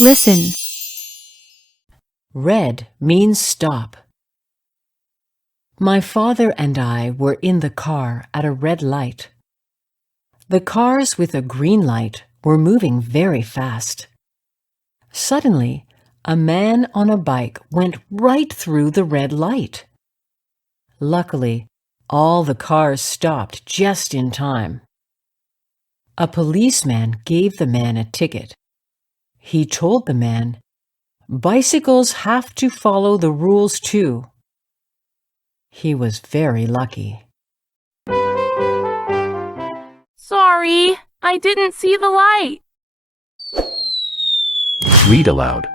Listen. Red means stop. My father and I were in the car at a red light. The cars with a green light were moving very fast. Suddenly, a man on a bike went right through the red light. Luckily, all the cars stopped just in time. A policeman gave the man a ticket. He told the man, "Bicycles have to follow the rules too." He was very lucky. Sorry, I didn't see the light. Read aloud.